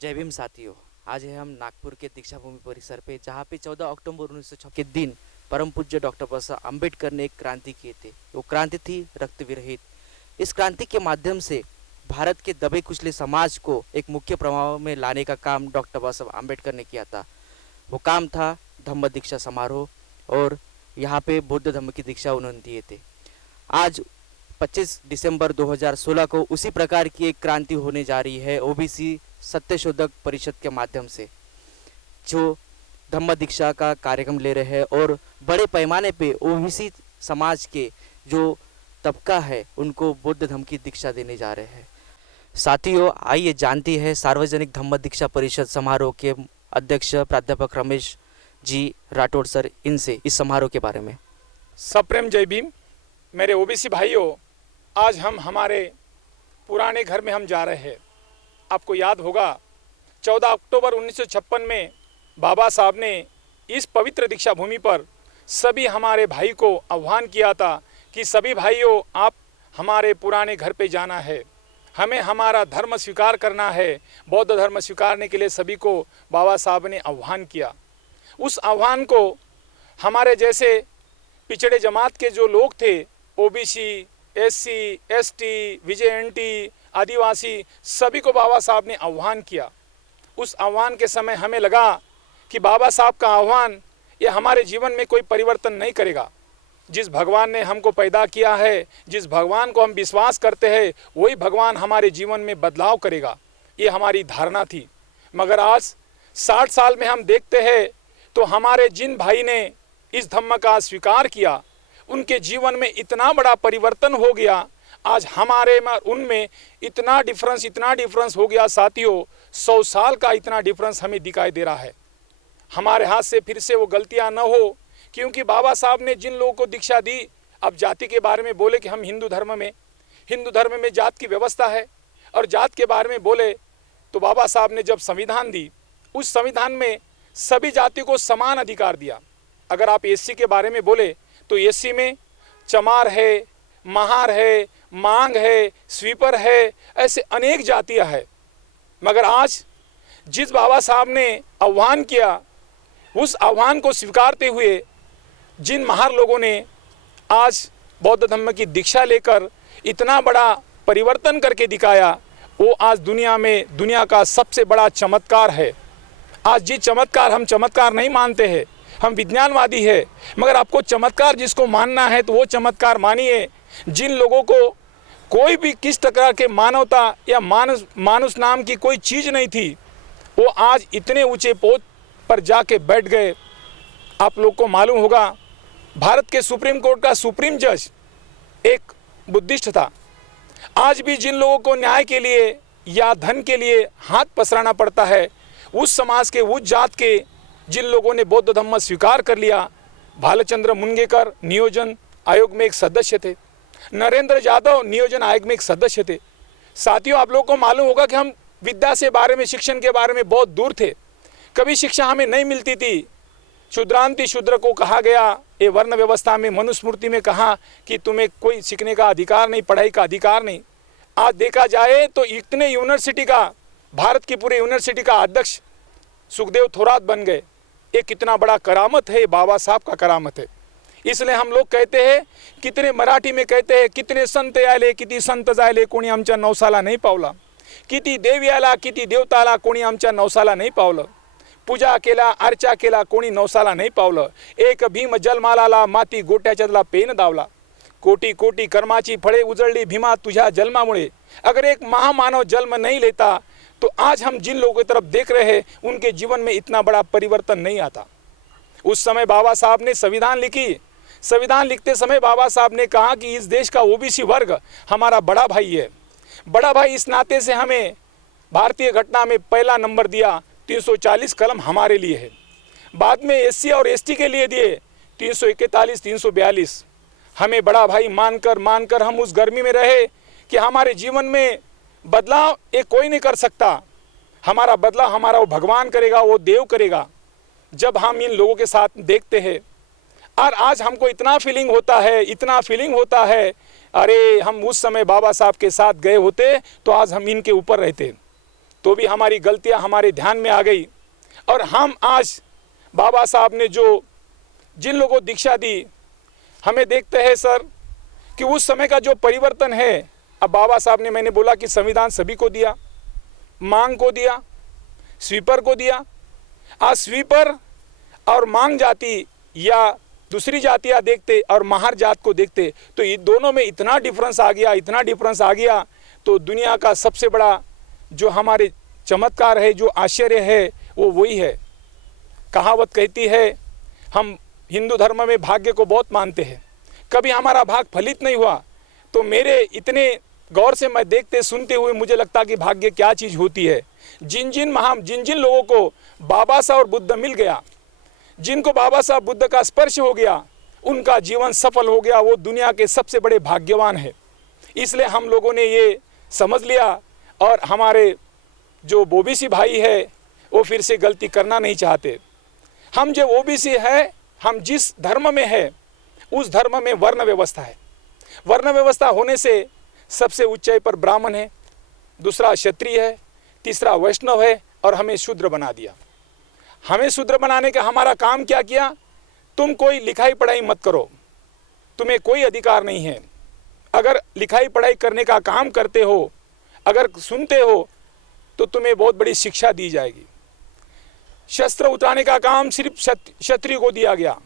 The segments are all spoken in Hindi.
जय भीम साथियों। आज है हम नागपुर के दीक्षा भूमि परिसर पे, जहाँ पे 14 अक्टूबर 1906 के दिन परम पूज्य डॉक्टर बाबा साहब अम्बेडकर ने एक क्रांति किए थे। वो क्रांति थी रक्त विरहित। इस क्रांति के माध्यम से भारत के दबे कुचले समाज को एक मुख्य प्रभाव में लाने का काम डॉक्टर बाबा साहब अम्बेडकर ने किया था। वो काम था धम्म दीक्षा समारोह, और यहाँ पे बौद्ध धर्म की दीक्षा उन्होंने दिए थे। आज 25 दिसंबर 2016 को उसी प्रकार की एक क्रांति होने जा रही है ओबीसी सत्यशोधक परिषद के माध्यम से, जो धम्म दीक्षा का कार्यक्रम ले रहे हैं और बड़े पैमाने पे ओबीसी समाज के जो तबका है उनको बौद्ध धर्म की दीक्षा देने जा रहे हैं। साथियों, आइए जानते हैं सार्वजनिक धम्म दीक्षा परिषद समारोह के अध्यक्ष प्राध्यापक रमेश जी राठौड़ सर इनसे इस समारोह के बारे में। सप्रेम जय भीम। मेरे ओबीसी भाइयों, आज हम हमारे पुराने घर में हम जा रहे हैं। आपको याद होगा 14 अक्टूबर 1956 में बाबा साहब ने इस पवित्र दीक्षा भूमि पर सभी हमारे भाई को आह्वान किया था कि सभी भाइयों, आप हमारे पुराने घर पे जाना है, हमें हमारा धर्म स्वीकार करना है। बौद्ध धर्म स्वीकारने के लिए सभी को बाबा साहब ने आह्वान किया। उस आह्वान को हमारे जैसे पिछड़े जमात के जो लोग थे, ओबीसी, एससी, एसटी, विजेएनटी, आदिवासी, सभी को बाबा साहब ने आह्वान किया। उस आह्वान के समय हमें लगा कि बाबा साहब का आह्वान ये हमारे जीवन में कोई परिवर्तन नहीं करेगा। जिस भगवान ने हमको पैदा किया है, जिस भगवान को हम विश्वास करते हैं, वही भगवान हमारे जीवन में बदलाव करेगा, ये हमारी धारणा थी। मगर आज 60 साल में हम देखते हैं तो हमारे जिन भाई ने इस धम्म का स्वीकार किया, उनके जीवन में इतना बड़ा परिवर्तन हो गया। आज हमारे में उनमें इतना डिफरेंस हो गया साथियों, 100 साल का इतना डिफरेंस हमें दिखाई दे रहा है। हमारे हाथ से फिर से वो गलतियां न हो, क्योंकि बाबा साहब ने जिन लोगों को दीक्षा दी, अब जाति के बारे में बोले कि हम हिंदू धर्म में जात की व्यवस्था है, और जात के बारे में बोले तो बाबा साहब ने जब संविधान दी, उस संविधान में सभी जातियों को समान अधिकार दिया। अगर आप एससी के बारे में बोले तो एससी में चमार है, महार है, मांग है, स्वीपर है, ऐसे अनेक जातियां हैं। मगर आज जिस बाबा साहब ने आह्वान किया, उस आह्वान को स्वीकारते हुए जिन महार लोगों ने आज बौद्ध धर्म की दीक्षा लेकर इतना बड़ा परिवर्तन करके दिखाया, वो आज दुनिया का सबसे बड़ा चमत्कार है। आज जिस चमत्कार हम चमत्कार नहीं मानते हैं, हम विज्ञानवादी है, मगर आपको चमत्कार जिसको मानना है तो वो चमत्कार मानिए। जिन लोगों को कोई भी किस प्रकार के मानवता या मानुष नाम की कोई चीज़ नहीं थी, वो आज इतने ऊंचे पद पर जाके बैठ गए। आप लोग को मालूम होगा, भारत के सुप्रीम कोर्ट का सुप्रीम जज एक बुद्धिस्ट था। आज भी जिन लोगों को न्याय के लिए या धन के लिए हाथ पसराना पड़ता है, उस समाज के, उस जात के जिन लोगों ने बौद्ध धर्म स्वीकार कर लिया, भालचंद्र मुनगेकर नियोजन आयोग में एक सदस्य थे, नरेंद्र यादव नियोजन आयोग में एक सदस्य थे। साथियों, आप लोगों को मालूम होगा कि हम विद्या से बारे में, शिक्षण के बारे में बहुत दूर थे। कभी शिक्षा हमें नहीं मिलती थी। शूद्रांति शूद्र को कहा गया, ये वर्ण व्यवस्था में, मनुस्मृति में कहा कि तुम्हें कोई सीखने का अधिकार नहीं, पढ़ाई का अधिकार नहीं। आज देखा जाए तो इतने यूनिवर्सिटी का, भारत की पूरी यूनिवर्सिटी का अध्यक्ष सुखदेव थोरात बन गए। ये कितना बड़ा करामत है, बाबा साहब का करामत है। इसलिए हम लोग कहते हैं, कितने मराठी में कहते हैं, कितने संत आले, किती संत जायले, कोणी आमच्या नवसाला नाही पावला, किती देवी आला, किती देवताला, कोणी आमच्या नवसाला नाही पावलं, पूजा केला, अर्चा केला, कोणी नवसाला नाही पावलं, एक भीम जन्माला, माती गोट्याच्यातला पेन दावला, कोटी कोटी कर्माची फळे उजळली भीमा तुझ्या जन्मामुळे। अगर एक महामानव जन्म नहीं लेता तो आज हम जिन लोगों की तरफ देख रहे हैं, उनके जीवन में इतना बड़ा परिवर्तन नहीं आता। उस समय बाबा साहब ने संविधान लिखी। संविधान लिखते समय बाबा साहब ने कहा कि इस देश का ओबीसी वर्ग हमारा बड़ा भाई है। बड़ा भाई इस नाते से हमें भारतीय घटना में पहला नंबर दिया, 340 कलम हमारे लिए है। बाद में एससी और एसटी के लिए दिए 341, 342। हमें बड़ा भाई मानकर हम उस गर्मी में रहे कि हमारे जीवन में बदलाव ये कोई नहीं कर सकता। हमारा बदलाव हमारा वो भगवान करेगा, वो देव करेगा। जब हम इन लोगों के साथ देखते हैं, और आज हमको इतना फीलिंग होता है, अरे हम उस समय बाबा साहब के साथ गए होते तो आज हम इनके ऊपर रहते। तो भी हमारी गलतियां हमारे ध्यान में आ गई। और हम आज बाबा साहब ने जो जिन लोगों को दीक्षा दी, हमें देखते हैं सर कि उस समय का जो परिवर्तन है, अब बाबा साहब ने, मैंने बोला कि संविधान सभी को दिया, मांग को दिया, स्वीपर को दिया। आज स्वीपर और मांग जाति या दूसरी जातियाँ देखते और महार जात को देखते तो ये दोनों में इतना डिफरेंस आ गया, इतना डिफरेंस आ गया। तो दुनिया का सबसे बड़ा जो हमारे चमत्कार है, जो आश्चर्य है, वो वही है। कहावत कहती है, हम हिंदू धर्म में भाग्य को बहुत मानते हैं, कभी हमारा भाग फलित नहीं हुआ। तो मेरे इतने गौर से मैं देखते सुनते हुए मुझे लगता कि भाग्य क्या चीज़ होती है। जिन जिन लोगों को बाबा साहब और बुद्ध मिल गया, जिनको बाबा साहब बुद्ध का स्पर्श हो गया, उनका जीवन सफल हो गया, वो दुनिया के सबसे बड़े भाग्यवान है। इसलिए हम लोगों ने ये समझ लिया और हमारे जो ओबीसी भाई है वो फिर से गलती करना नहीं चाहते। हम जो ओबीसी है, हम जिस धर्म में है उस धर्म में वर्ण व्यवस्था है। वर्ण व्यवस्था होने से सबसे ऊंचाई पर ब्राह्मण है, दूसरा क्षत्रिय है, तीसरा वैष्णव है और हमें शूद्र बना दिया। हमें शूद्र बनाने का हमारा काम क्या किया? तुम कोई लिखाई पढ़ाई मत करो, तुम्हें कोई अधिकार नहीं है। अगर लिखाई पढ़ाई करने का काम करते हो, अगर सुनते हो, तो तुम्हें बहुत बड़ी शिक्षा दी जाएगी। शस्त्र उठाने का काम सिर्फ क्षत्रिय को दिया गया।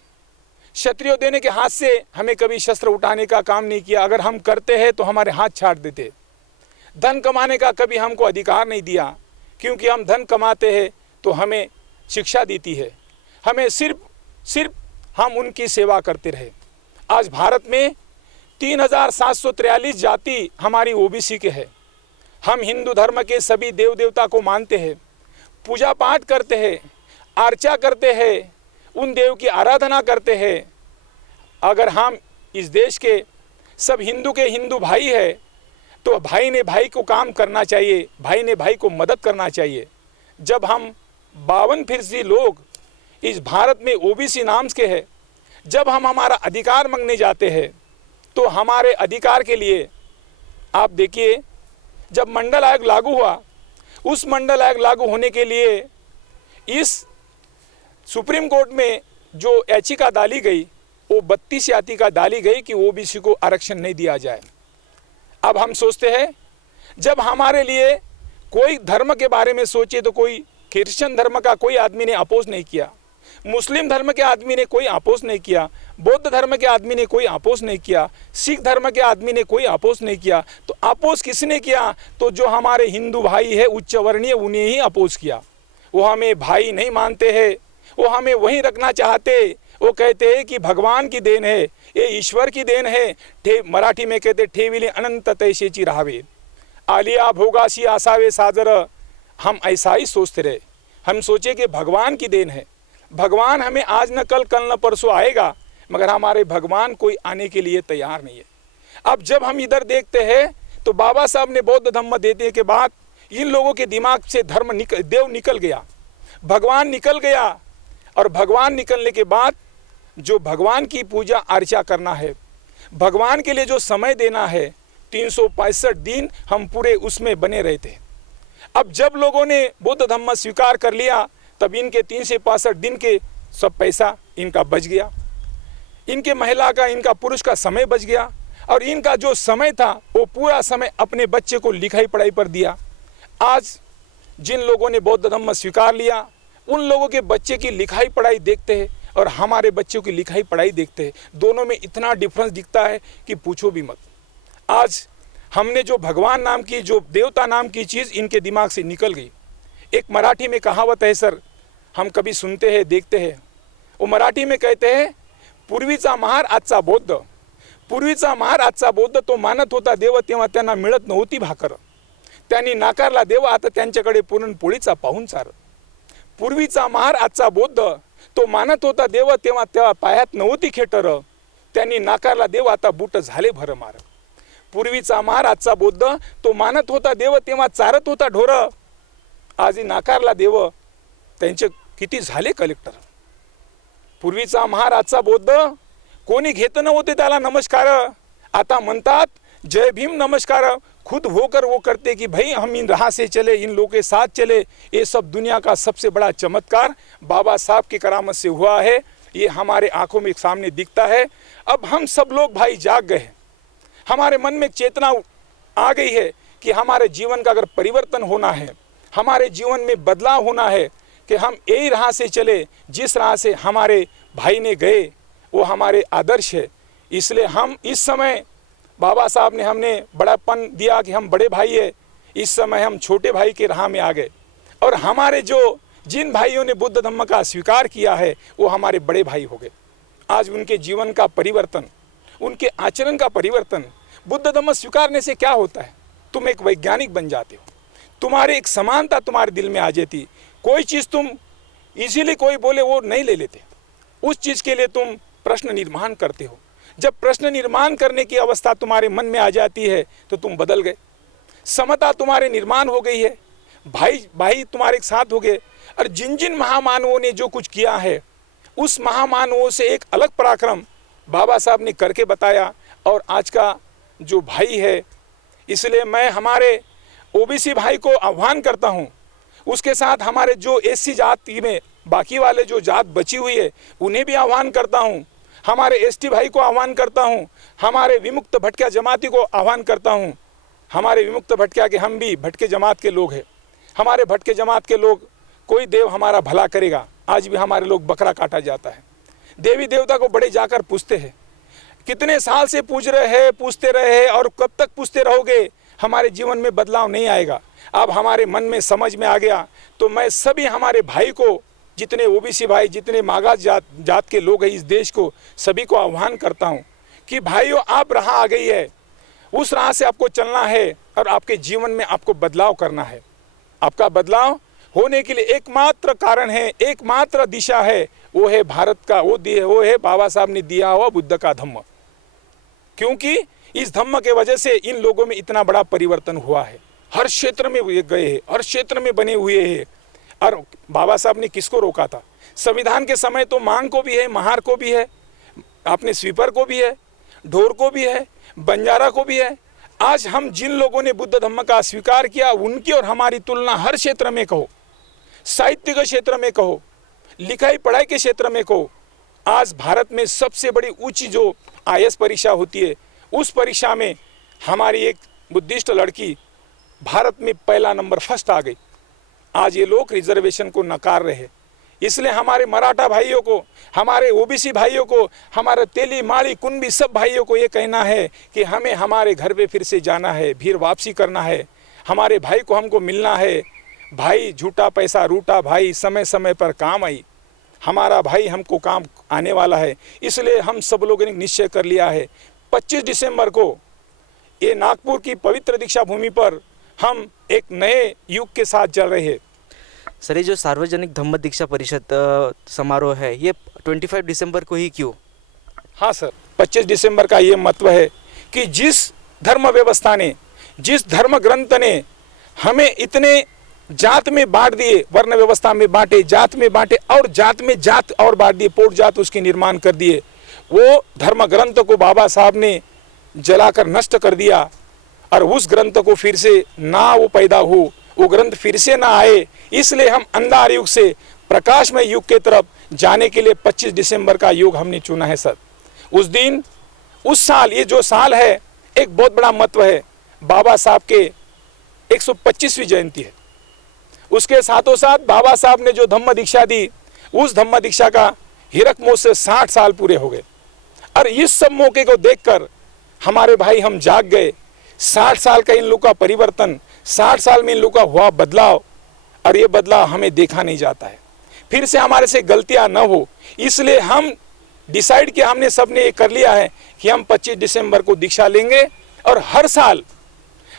क्षत्रिय देने के हाथ से हमें कभी शस्त्र उठाने का काम नहीं किया। अगर हम करते हैं तो हमारे हाथ छाट देते। धन कमाने का कभी हमको अधिकार नहीं दिया, क्योंकि हम धन कमाते हैं तो हमें शिक्षा देती है। हमें सिर्फ हम उनकी सेवा करते रहे। आज भारत में 3743 जाति हमारी ओबीसी के है। हम हिंदू धर्म के सभी देव देवता को मानते हैं, पूजा पाठ करते हैं, अर्चा करते हैं, उन देव की आराधना करते हैं। अगर हम इस देश के सब हिंदू के हिंदू भाई है तो भाई ने भाई को काम करना चाहिए, भाई ने भाई को मदद करना चाहिए। जब हम 52% लोग इस भारत में ओबीसी नाम के हैं, जब हम हमारा अधिकार मांगने जाते हैं तो हमारे अधिकार के लिए आप देखिए, जब मंडल आयोग लागू हुआ, उस मंडल आयोग लागू होने के लिए इस सुप्रीम कोर्ट में जो याचिका डाली गई, वो 32 याचिका डाली गई कि ओबीसी को आरक्षण नहीं दिया जाए। अब हम सोचते हैं, जब हमारे लिए कोई धर्म के बारे में सोचे तो कोई क्रिश्चियन धर्म का कोई आदमी ने अपोज नहीं किया, मुस्लिम धर्म के आदमी ने कोई अपोज नहीं किया, बौद्ध धर्म के आदमी ने कोई अपोज नहीं किया, सिख धर्म के आदमी ने कोई अपोज नहीं किया। तो अपोज किसने किया? तो जो हमारे हिंदू भाई है उच्च वर्णीय, उन्हें ही अपोज किया। वो हमें भाई नहीं मानते हैं, वो हमें वहीं रखना चाहते। वो कहते हैं कि भगवान की देन है, ये ईश्वर की देन है। मराठी में कहते ठेविले अनंत तैसेची राहावे, आलिया भोगासी आसावे साजर। हम ऐसा ही सोचते रहे, हम सोचे कि भगवान की देन है, भगवान हमें आज न कल, कल न परसों आएगा, मगर हमारे भगवान कोई आने के लिए तैयार नहीं है। अब जब हम इधर देखते हैं तो बाबा साहब ने बौद्ध धर्म देने के बाद इन लोगों के दिमाग से देव निकल गया, भगवान निकल गया। और भगवान निकलने के बाद जो भगवान की पूजा अर्चा करना है, भगवान के लिए जो समय देना है, 365 दिन हम पूरे उसमें बने रहते। अब जब लोगों ने बौद्ध धर्म स्वीकार कर लिया, तब इनके 365 दिन के सब पैसा इनका बच गया, इनके महिला का, इनका पुरुष का समय बच गया। और इनका जो समय था वो पूरा समय अपने बच्चे को लिखाई पढ़ाई पर दिया। आज जिन लोगों ने बौद्ध धर्म स्वीकार लिया, उन लोगों के बच्चे की लिखाई पढ़ाई देखते हैं और हमारे बच्चों की लिखाई पढ़ाई देखते हैं, दोनों में इतना डिफरेंस दिखता है कि पूछो भी मत। आज हमने जो भगवान नाम की, जो देवता नाम की चीज़ इनके दिमाग से निकल गई। एक मराठी में कहावत है सर, हम कभी सुनते हैं, देखते हैं। वो मराठी में कहते हैं, पूर्वीचा महार आजचा बौद्ध, पूर्वीचा महार आजचा बौद्ध तो मानत होता देव तेव्हा त्यांना मिळत नव्हती भाकर, त्यांनी नाकारला देव आता त्यांच्याकडे पुरणपोळीचा पाहुणचार। पूर्वीचा महार आजचा बौद्ध तो मानत होता देव तेव्हा तेव्हा पायात नव्हती खेटर, त्यांनी नाकारला देव आता बूट झाले भरमार। पूर्वीचा महार आजचा बौद्ध तो मानत होता देव तेव्हा चारत होता ढोर, आजही नाकारला देव, त्यांचे किती झाले कलेक्टर। पूर्वीचा महार आजचा बौद्ध कोणी घेत नव्हते त्याला नमस्कार, आता म्हणतात जय भीम नमस्कार, खुद होकर वो करते कि भाई हम इन राह से चले, इन लोगों के साथ चले। ये सब दुनिया का सबसे बड़ा चमत्कार बाबा साहब की करामत से हुआ है। ये हमारे आंखों में सामने दिखता है। अब हम सब लोग भाई जाग गए हैं, हमारे मन में चेतना आ गई है कि हमारे जीवन का अगर परिवर्तन होना है, हमारे जीवन में बदलाव होना है, कि हम यही राह से चले जिस राह से हमारे भाई ने गए, वो हमारे आदर्श है। इसलिए हम इस समय बाबा साहब ने हमने बड़ापन दिया कि हम बड़े भाई है, इस समय हम छोटे भाई के राह में आ गए। और हमारे जो जिन भाइयों ने बुद्ध धम्म का स्वीकार किया है वो हमारे बड़े भाई हो गए। आज उनके जीवन का परिवर्तन, उनके आचरण का परिवर्तन, बुद्ध धम्म स्वीकारने से क्या होता है, तुम एक वैज्ञानिक बन जाते हो, तुम्हारी एक समानता तुम्हारे दिल में आ जाती। कोई चीज़ तुम इजीली कोई बोले वो नहीं ले लेते, उस चीज़ के लिए तुम प्रश्न निर्माण करते हो। जब प्रश्न निर्माण करने की अवस्था तुम्हारे मन में आ जाती है तो तुम बदल गए। समता तुम्हारे निर्माण हो गई है, भाई भाई तुम्हारे साथ हो गए। और जिन जिन महामानवों ने जो कुछ किया है, उस महामानवों से एक अलग पराक्रम बाबा साहब ने करके बताया। और आज का जो भाई है, इसलिए मैं हमारे ओबीसी भाई को आह्वान करता हूँ, उसके साथ हमारे जो एससी जाति में बाकी वाले जो जात बची हुई है उन्हें भी आह्वान करता हूँ, हमारे एसटी भाई को आह्वान करता हूँ, हमारे विमुक्त भटकिया जमाती को आह्वान करता हूँ। हमारे विमुक्त भटकिया के हम भी भटके जमात के लोग हैं, हमारे भटके जमात के लोग, कोई देव हमारा भला करेगा। आज भी हमारे लोग बकरा काटा जाता है, देवी देवता को बड़े जाकर पूछते हैं, कितने साल से पूछ रहे हैं, पूछते रहे हैं और कब तक पूछते रहोगे, हमारे जीवन में बदलाव नहीं आएगा। अब हमारे मन में समझ में आ गया। तो मैं सभी हमारे भाई को, जितने ओबीसी भाई, जितने मागा जात के लोग हैं इस देश को, सभी को आह्वान करता हूँ कि भाइयों आप राह आ गई है, उस राह से आपको चलना है और आपके जीवन में आपको बदलाव करना है। आपका बदलाव होने के लिए एकमात्र कारण है, एकमात्र दिशा है, वो है भारत का, वो है बाबा साहब ने दिया हुआ बुद्ध का धम्म। क्योंकि इस धम्म के वजह से इन लोगों में इतना बड़ा परिवर्तन हुआ है, हर क्षेत्र में गए हैं, हर क्षेत्र में बने हुए हैं। और बाबा साहब ने किसको रोका था? संविधान के समय तो मांग को भी है, महार को भी है, आपने स्वीपर को भी है, ढोर को भी है, बंजारा को भी है। आज हम जिन लोगों ने बुद्ध धम्म का स्वीकार किया, उनकी और हमारी तुलना हर क्षेत्र में कहो, साहित्य के क्षेत्र में कहो, लिखाई पढ़ाई के क्षेत्र में कहो। आज भारत में सबसे बड़ी ऊंची जो आईएएस परीक्षा होती है, उस परीक्षा में हमारी एक बुद्धिस्ट लड़की भारत में पहला नंबर फर्स्ट आ गई। आज ये लोग रिजर्वेशन को नकार रहे हैं। इसलिए हमारे मराठा भाइयों को, हमारे ओबीसी भाइयों को, हमारे तेली माड़ी कुंबी सब भाइयों को ये कहना है कि हमें हमारे घर पे फिर से जाना है, फिर वापसी करना है, हमारे भाई को हमको मिलना है। भाई झूठा पैसा रूठा भाई, समय समय पर काम आई, हमारा भाई हमको काम आने वाला है। इसलिए हम सब लोगों ने निश्चय कर लिया है 25 दिसंबर को ये नागपुर की पवित्र दीक्षा भूमि पर हम एक नए युग के साथ चल रहे हैं। सर, ये जो सार्वजनिक धम्म दीक्षा परिषद समारोह है, ये 25 दिसंबर को ही क्यों? हाँ सर, 25 दिसंबर का ये महत्व है कि जिस धर्म व्यवस्था ने, जिस धर्म ग्रंथ ने हमें इतने जात में बांट दिए, वर्ण व्यवस्था में बांटे, जात में बांटे और जात में जात और बांट दिए, पोट जात उसके निर्माण कर दिए, वो धर्म ग्रंथ को बाबा साहब ने जलाकर नष्ट कर दिया। और उस ग्रंथ को फिर से ना वो पैदा हो, वो ग्रंथ फिर से ना आए। इसलिए हम अंधार युग से प्रकाशमय युग के तरफ जाने के लिए 25 दिसंबर का युग हमने चुना है सर। उस दिन, उस साल, ये जो साल है, एक बहुत बड़ा महत्व है। बाबा साहब के 125वीं जयंती है। उसके साथों साथ बाबा साहब ने जो धम्म दीक्षा दी, उस धम्म दीक्षा का हीरक मोह से 60 साल पूरे हो गए। और इस सब मौके को देखकर हमारे भाई हम जाग गए। 60 साल का इन लोग का परिवर्तन, 60 साल में इन लोग का हुआ बदलाव, और ये बदलाव हमें देखा नहीं जाता है। फिर से हमारे से गलतियां न हो, इसलिए हम डिसाइड किया, हमने सबने ये कर लिया है कि हम 25 दिसंबर को दीक्षा लेंगे। और हर साल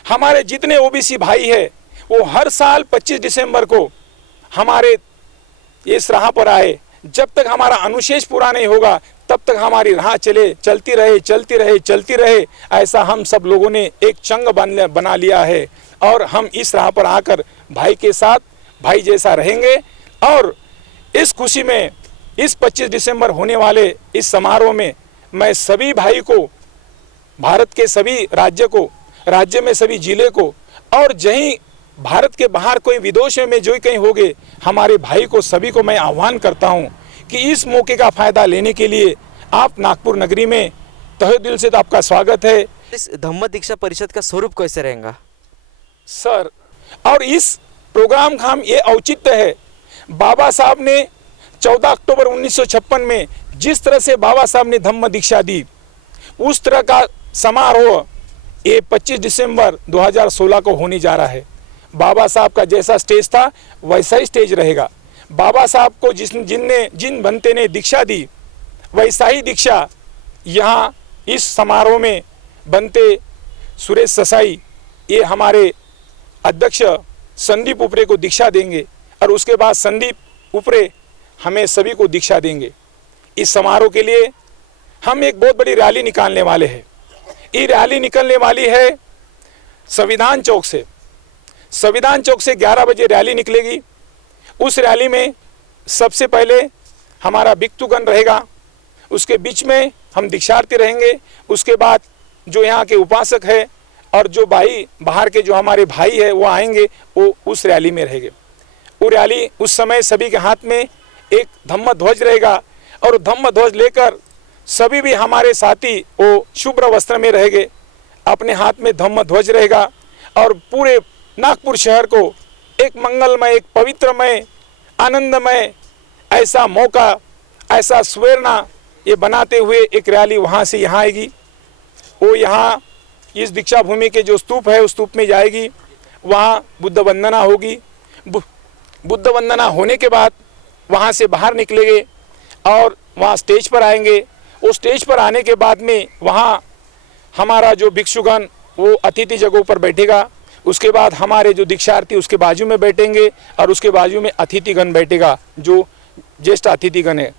हमारे जितने ओबीसी भाई है वो हर साल 25 दिसंबर को हमारे इस राह पर आए। जब तक हमारा अनुशेष पूरा नहीं होगा तब तक हमारी राह चलती रहे। ऐसा हम सब लोगों ने एक चंग बना लिया है और हम इस राह पर आकर भाई के साथ भाई जैसा रहेंगे। और इस खुशी में, इस 25 दिसंबर होने वाले इस समारोह में मैं सभी भाई को, भारत के सभी राज्य को, राज्य में सभी जिले को, और जहीं भारत के बाहर कोई विदेशों में जो कहीं होंगे हमारे भाई को सभी को मैं आह्वान करता हूं कि इस मौके का फ़ायदा लेने के लिए आप नागपुर नगरी में तहे दिल से तो आपका स्वागत है इस धम्म दीक्षा परिषद का स्वरूप कैसे रहेगा सर। और इस प्रोग्राम का हम ये औचित्य है, बाबा साहब ने 14 अक्टूबर 1956 में जिस तरह से बाबा साहब ने धम्म दीक्षा दी, उस तरह का समारोह ये 25 दिसंबर 2016 को होने जा रहा है। बाबा साहब का जैसा स्टेज था वैसा ही स्टेज रहेगा। बाबा साहब को जिन बनते ने दीक्षा दी वैसा ही दीक्षा यहाँ इस समारोह में बनते सुरेश ससाई ये हमारे अध्यक्ष संदीप उपरे को दीक्षा देंगे, और उसके बाद संदीप उपरे हमें सभी को दीक्षा देंगे। इस समारोह के लिए हम एक बहुत बड़ी रैली निकालने वाले हैं। ये रैली निकलने वाली है संविधान चौक से। संविधान चौक से 11 बजे रैली निकलेगी। उस रैली में सबसे पहले हमारा भिक्षुगण रहेगा, उसके बीच में हम दीक्षार्थी रहेंगे, उसके बाद जो यहाँ के उपासक है और जो भाई बाहर के जो हमारे भाई है वो आएंगे, वो उस रैली में रहेंगे। वो रैली उस समय सभी के हाथ में एक धम्म ध्वज रहेगा, और धम्म ध्वज लेकर सभी भी हमारे साथी वो शुभ्र वस्त्र में रहेंगे, अपने हाथ में धम्म ध्वज रहेगा, और पूरे नागपुर शहर को एक मंगलमय, एक पवित्रमय, आनंदमय ऐसा मौका, ऐसा स्वेरणा ये बनाते हुए एक रैली वहाँ से यहाँ आएगी। वो यहाँ इस दीक्षा भूमि के जो स्तूप है उस स्तूप में जाएगी, वहाँ बुद्ध वंदना होगी। बुद्ध वंदना होने के बाद वहाँ से बाहर निकलेंगे और वहाँ स्टेज पर आएंगे। वो स्टेज पर आने के बाद में वहाँ हमारा जो भिक्षुगण वो अतिथि जगहों पर बैठेगा, उसके बाद हमारे जो दीक्षार्थी उसके बाजू में बैठेंगे, और उसके बाजू में अतिथिगण बैठेगा जो ज्येष्ठ अतिथिगण है।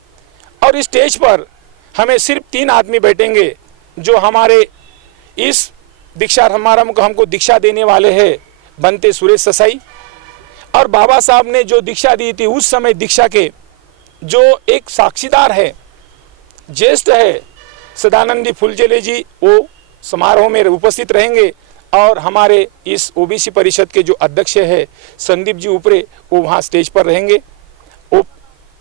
और इस स्टेज पर हमें सिर्फ 3 आदमी बैठेंगे जो हमारे इस दीक्षा समारंभ को हमको दीक्षा देने वाले हैं, बनते सुरेश ससाई। और बाबा साहब ने जो दीक्षा दी थी उस समय दीक्षा के जो एक साक्षीदार है, ज्येष्ठ है सदानंदी फुलझेले जी, वो समारोह में उपस्थित रहेंगे, और हमारे इस ओबीसी परिषद के जो अध्यक्ष है संदीप जी उपरे वो वहाँ स्टेज पर रहेंगे। वो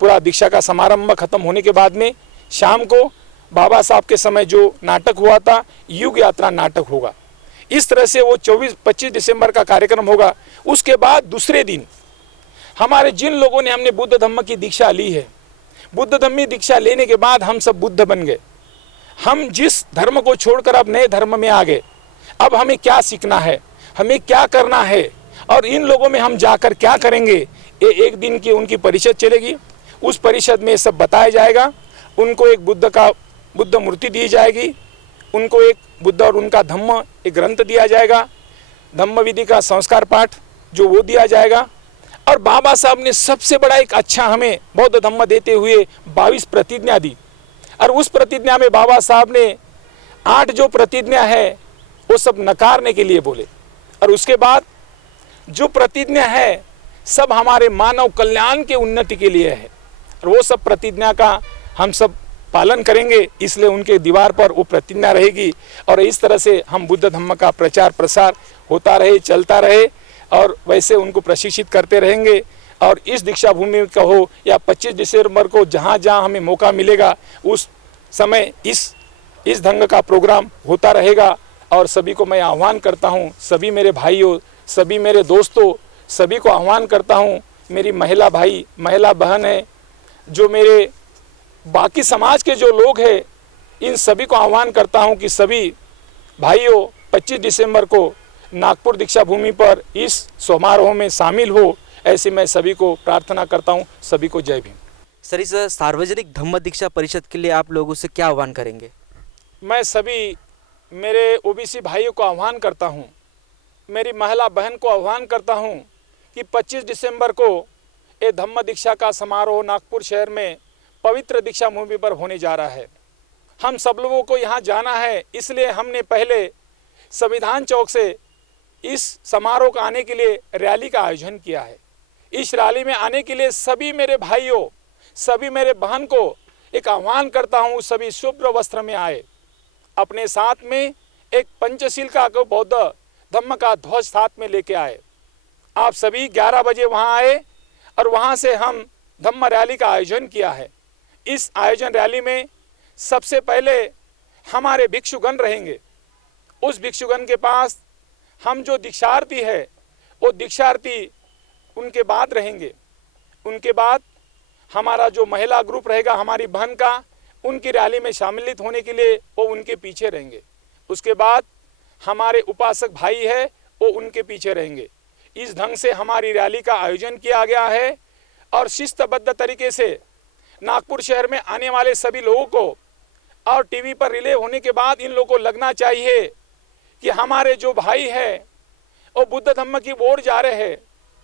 पूरा दीक्षा का समारंभ खत्म होने के बाद में शाम को बाबा साहब के समय जो नाटक हुआ था युग यात्रा नाटक होगा। इस तरह से वो 24-25 दिसंबर का कार्यक्रम होगा। उसके बाद दूसरे दिन हमारे जिन लोगों ने हमने बुद्ध धम्म की दीक्षा ली है, बुद्ध धम्मी दीक्षा लेने के बाद हम सब बुद्ध बन गए। हम जिस धर्म को छोड़कर अब नए धर्म में आ गए, अब हमें क्या सीखना है, हमें क्या करना है, और इन लोगों में हम जाकर क्या करेंगे, ये एक दिन की उनकी परिषद चलेगी। उस परिषद में सब बताया जाएगा। उनको एक बुद्ध मूर्ति दी जाएगी, उनको एक बुद्ध और उनका धम्म एक ग्रंथ दिया जाएगा, धम्म विधि का संस्कार पाठ जो वो दिया जाएगा। और बाबा साहब ने सबसे बड़ा एक अच्छा हमें बौद्ध धम्म देते हुए 22 प्रतिज्ञा दी, और उस प्रतिज्ञा में बाबा साहब ने 8 जो प्रतिज्ञा है वो सब नकारने के लिए बोले, और उसके बाद जो प्रतिज्ञा है सब हमारे मानव कल्याण के उन्नति के लिए है, और वो सब प्रतिज्ञा का हम सब पालन करेंगे। इसलिए उनके दीवार पर वो प्रतिज्ञा रहेगी, और इस तरह से हम बुद्ध धम्म का प्रचार प्रसार होता रहे, चलता रहे, और वैसे उनको प्रशिक्षित करते रहेंगे। और इस दीक्षा भूमि का हो या 25 दिसंबर को जहाँ जहाँ हमें मौका मिलेगा उस समय इस ढंग का प्रोग्राम होता रहेगा। और सभी को मैं आह्वान करता हूँ, सभी मेरे भाइयों, सभी मेरे दोस्तों, सभी को आह्वान करता हूँ, मेरी महिला भाई महिला बहन है, जो मेरे बाकी समाज के जो लोग हैं, इन सभी को आह्वान करता हूं कि सभी भाइयों 25 दिसंबर को नागपुर दीक्षा भूमि पर इस समारोह में शामिल हो, ऐसे मैं सभी को प्रार्थना करता हूं। सभी को जय भीम। सर, इस सार्वजनिक धम्म दीक्षा परिषद के लिए आप लोगों से क्या आह्वान करेंगे? मैं सभी मेरे ओबीसी भाइयों को आह्वान करता हूं, मेरी महिला बहन को आह्वान करता हूं कि 25 दिसंबर को ये धम्म दीक्षा का समारोह नागपुर शहर में पवित्र दीक्षा भूमि पर होने जा रहा है। हम सब लोगों को यहाँ जाना है, इसलिए हमने पहले संविधान चौक से इस समारोह का आने के लिए रैली का आयोजन किया है। इस रैली में आने के लिए सभी मेरे भाइयों, सभी मेरे बहन को एक आह्वान करता हूँ, सभी शुभ्र वस्त्र में आए, अपने साथ में एक पंचशील का बौद्ध धम्म का ध्वज साथ में लेके आए। आप सभी 11 बजे वहाँ आए और वहाँ से हम धम्म रैली का आयोजन किया है। इस आयोजन रैली में सबसे पहले हमारे भिक्षुगण रहेंगे। उस भिक्षुगण के पास हम जो दीक्षार्थी है वो दीक्षार्थी उनके बाद रहेंगे। उनके बाद हमारा जो महिला ग्रुप रहेगा हमारी बहन का, उनकी रैली में शामिलित होने के लिए वो उनके पीछे रहेंगे। उसके बाद हमारे उपासक भाई है वो उनके पीछे रहेंगे। इस ढंग से हमारी रैली का आयोजन किया गया है और शिस्तबद्ध तरीके से नागपुर शहर में आने वाले सभी लोगों को और टीवी पर रिले होने के बाद इन लोगों को लगना चाहिए कि हमारे जो भाई है वो बुद्ध धम्म की ओर जा रहे हैं।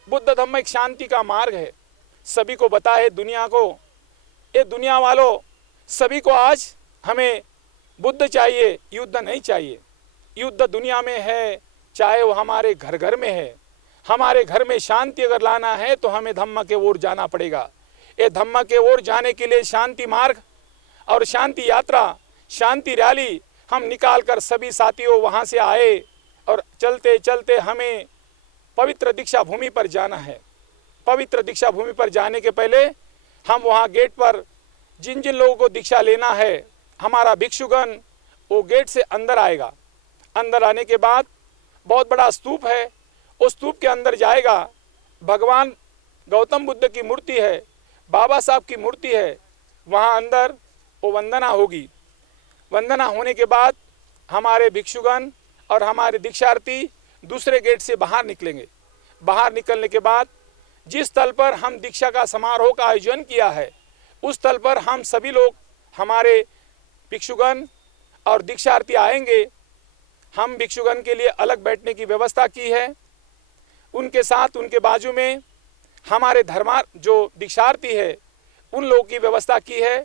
बुद्ध धम्म एक शांति का मार्ग है। सभी को बताए दुनिया को, ये दुनिया वालों सभी को आज हमें बुद्ध चाहिए, युद्ध नहीं चाहिए। युद्ध दुनिया में है, चाहे वो हमारे घर घर में है। हमारे घर में शांति अगर लाना है तो हमें धम्म के ओर जाना पड़ेगा। ये धम्म के ओर जाने के लिए शांति मार्ग और शांति यात्रा, शांति रैली हम निकाल कर सभी साथियों वहाँ से आए और चलते चलते हमें पवित्र दीक्षा भूमि पर जाना है। पवित्र दीक्षा भूमि पर जाने के पहले हम वहाँ गेट पर जिन जिन लोगों को दीक्षा लेना है, हमारा भिक्षुगण वो गेट से अंदर आएगा। अंदर आने के बाद बहुत बड़ा स्तूप है, उस स्तूप के अंदर जाएगा। भगवान गौतम बुद्ध की मूर्ति है, बाबा साहब की मूर्ति है। वहाँ अंदर वो वंदना होगी। वंदना होने के बाद हमारे भिक्षुगण और हमारे दीक्षार्थी दूसरे गेट से बाहर निकलेंगे। बाहर निकलने के बाद जिस स्थल पर हम दीक्षा का समारोह का आयोजन किया है उस स्थल पर हम सभी लोग, हमारे भिक्षुगण और दीक्षार्थी आएंगे। हम भिक्षुगण के लिए अलग बैठने की व्यवस्था की है। उनके साथ उनके बाजू में हमारे जो दीक्षार्थी है उन लोगों की व्यवस्था की है।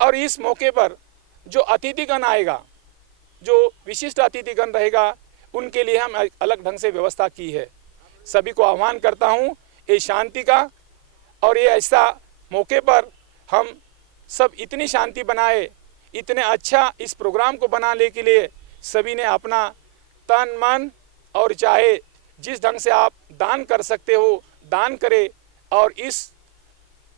और इस मौके पर जो अतिथिगण आएगा, जो विशिष्ट अतिथिगण रहेगा, उनके लिए हम अलग ढंग से व्यवस्था की है। सभी को आह्वान करता हूँ ये शांति का और ये ऐसा मौके पर हम सब इतनी शांति बनाए, इतने अच्छा इस प्रोग्राम को बनाने के लिए सभी ने अपना तन मन और चाहे जिस ढंग से आप दान कर सकते हो दान करें और इस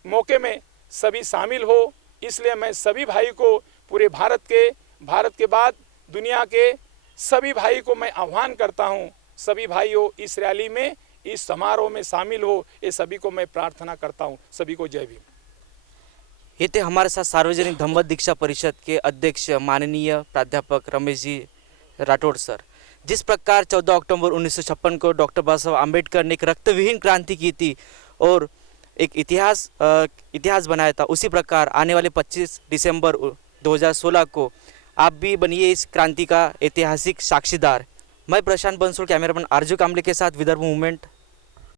मौके में सभी शामिल हो। इसलिए मैं सभी भाई को, पूरे भारत के बाद दुनिया के सभी भाई को मैं आह्वान करता हूँ, सभी भाइयों इस रैली में, इस समारोह में शामिल हो, ये सभी को मैं प्रार्थना करता हूँ। सभी को जय भीम। ये थे हमारे साथ सार्वजनिक धम्म दीक्षा परिषद के अध्यक्ष माननीय प्राध्यापक रमेश जी राठौड़ सर। जिस प्रकार 14 अक्टूबर 1956 को डॉक्टर बाबा साहब आम्बेडकर ने एक रक्तविहीन क्रांति की थी और एक इतिहास बनाया था, उसी प्रकार आने वाले 25 दिसंबर 2016 को आप भी बनिए इस क्रांति का ऐतिहासिक साक्षीदार। मैं प्रशांत बंसोड़, कैमरामैन आरजू कामले के साथ विदर्भ मूवमेंट।